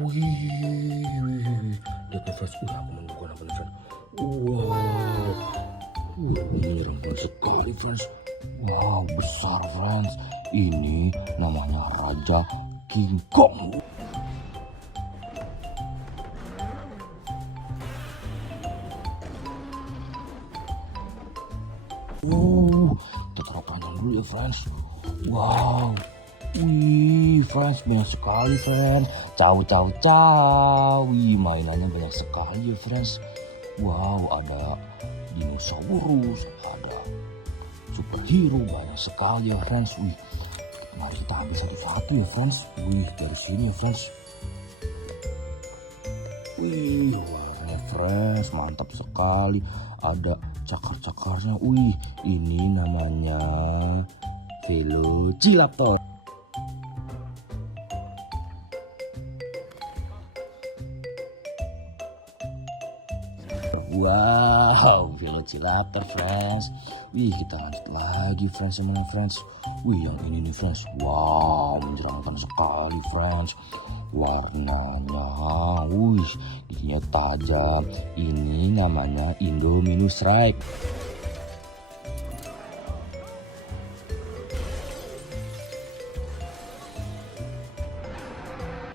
Wih, lihat nih friends. Aku menemukan apa nih friends? Wow, menyeramkan sekali friends. Wow, besar friends. Ini namanya Raja King Kong. Kita taruh panjang dulu ya friends. Wow, wih friends, banyak sekali friends. Caw caw caw. Wih, mainannya banyak sekali ya friends. Wow, ada dinosaurus, ada superhero, banyak sekali ya friends. Wih, mari kita ambil satu-satu ya friends. Wih, dari sini ya friends. Wih, warnanya friends, mantap sekali. Ada cakar-cakarnya. Wih, ini namanya Velociraptor. Wow, Velociraptor friends. Wih, kita lanjut lagi friends, semuanya friends. Wih, yang ini nih friends. Wow, menyeramkan sekali friends. Warnanya, wih, giginya tajam. Ini namanya Indominus Rex.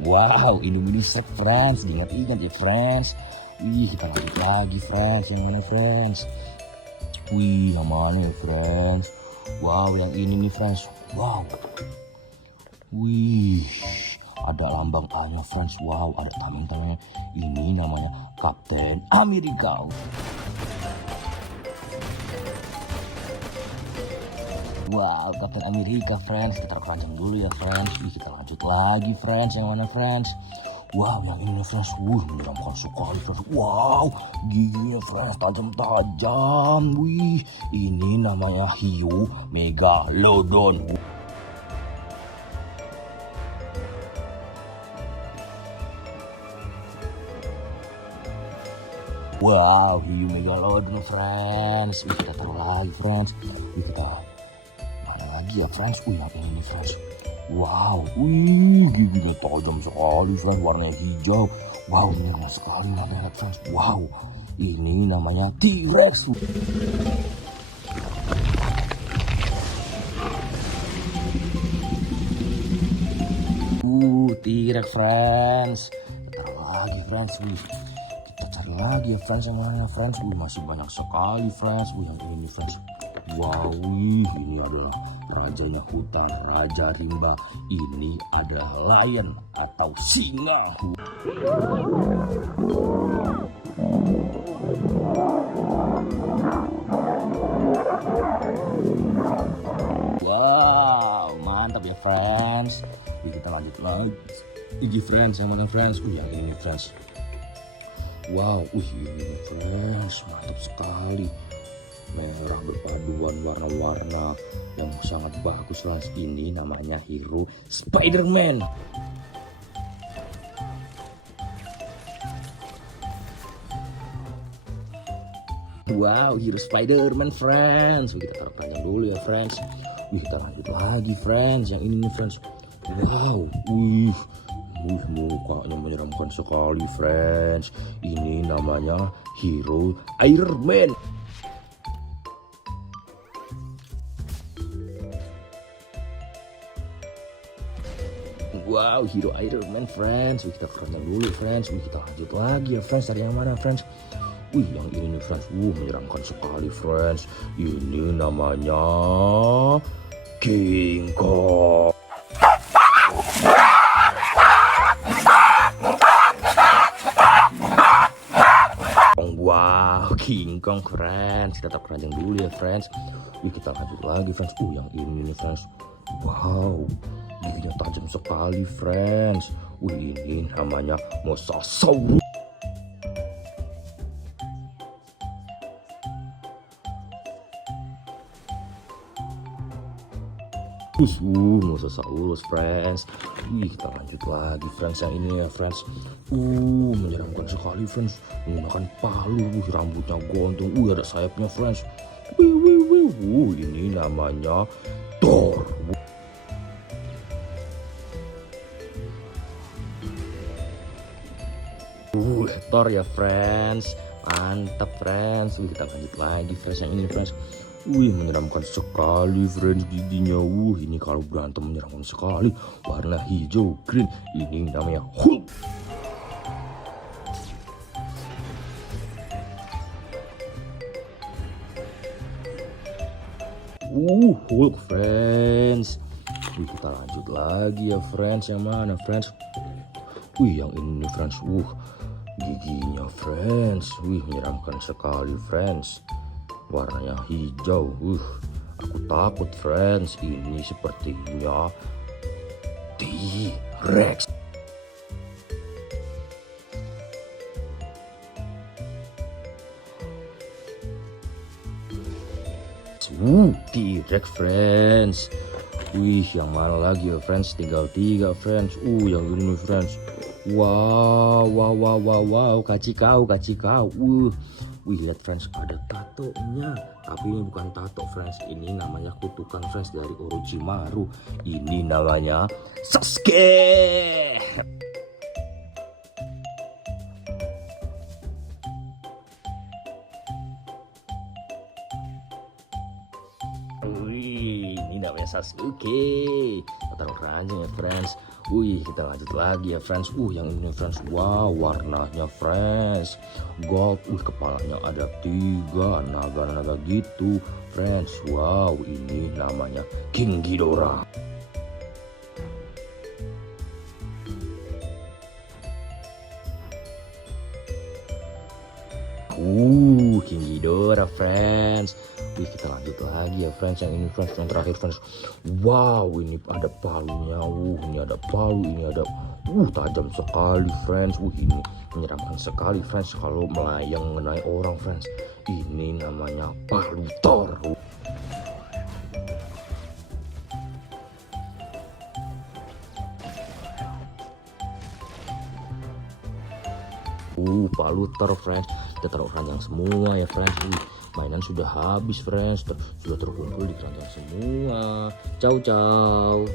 Wow, Indominus Rex friends. Ingat-ingat ya friends. Wih, kita lanjut lagi friends. Yang mana friends? Wih, yang mana ya friends? Wow, yang ini nih friends. Wow. Wih, ada lambang A-nya friends. Wow, ada tameng-tamengnya. Ini namanya Kapten Amerika. Wow, Kapten Amerika friends. Kita keranjang dulu ya friends. Wih, kita lanjut lagi friends. Yang mana friends? Wow, yang ini friends. Wih, menyeramkan sekali friends. Wow, giginya friends tajam-tajam. Wih, ini namanya hiu megalodon. Wow, hiu megalodon friends. Wih, kita taruh lagi friends. Wih, kita mana lagi ya friends. Wih, apa ini friends? Wow, wih, giginya tajam sekali friends. Warnanya hijau. Wow, ini enak sekali matanya friends. Wow, ini namanya T-Rex. T-Rex friends. Kita taruh lagi friends. Wih, cari lagi ya friends, yang mana friends. Wih, masih banyak sekali friends. Wih, yang ini friends. Wow, wih, ini adalah rajanya hutan, Raja Rimba. Ini adalah lion atau singa. Wow, mantap ya friends. Wih, kita lanjut lagi friends, yang mana friends. Wih, yang ini friends. Wow, ini friends, mantap sekali. Merah berpaduan warna-warna yang sangat bagus friends. Ini namanya hero Spider-Man. Wow, hero Spider-Man friends. Wih, kita taruh panjang dulu ya friends. Wih, kita lanjut lagi friends. Yang ini nih friends. Wow, wih, mukanya menyeramkan sekali friends. Ini namanya hero Iron Man. Wow, hero Iron Man friends. Wih, kita keranjang dulu friends. Wih, kita lanjut lagi ya friends. Cari yang mana friends? Wih, yang ini nih friends. Menyeramkan sekali friends. Ini namanya King Kong. Wow, King Kong friends. Kita tetap keranjang dulu ya friends. Wih, kita lanjut lagi friends. Yang ini nih friends. Wow, giginya tajam sekali friends. Wih, ini namanya Mosasaurus. Mosasaurus friends. Wih, kita lanjut lagi friends. Yang ini ya friends. Menyeramkan sekali friends. Menggunakan palu. Wih, rambutnya gondrong. Ada sayapnya friends. Ini namanya Thor. Thor ya friends, mantap friends. Kita lanjut lagi friends, yang ini friends. Menyeramkan sekali friends giginya. Ini kalau berantem menyeramkan sekali. Warna hijau green, ini namanya Hulk. Hulk friends. Kita lanjut lagi ya friends, yang mana friends? Yang ini nih friends. Giginya friends. Menyeramkan sekali friends. Warnanya hijau. Aku takut friends. Ini sepertinya T-Rex. T-Rex friends. Yang mana lagi ya friends? Tinggal 3 friends. Yang ini nih friends. Wow, kacikau. Lihat friends, ada tatonya. Tapi ini bukan tato friends. Ini namanya kutukan friends dari Orochimaru. Ini namanya Sasuke. Ini namanya Sasuke. Taruh keranjang ya friends. Kita lanjut lagi ya friends. Yang ini friends. Wow, warnanya friends gold. Kepalanya ada 3 naga-naga gitu friends. Wow, ini namanya King Ghidorah. King Ghidorah friends. Kita lanjut lagi ya friends, yang ini friends, yang terakhir friends. Wow, ini ada palunya. Ini ada palu, ini ada tajam sekali friends. Ini menyeramkan sekali friends kalau melayang mengenai orang friends. Ini namanya palu Thor. Palu Thor friends. Kita taruh keranjang semua ya friends. Mainan sudah habis friends, sudah terkumpul di keranjang semua. Ciao.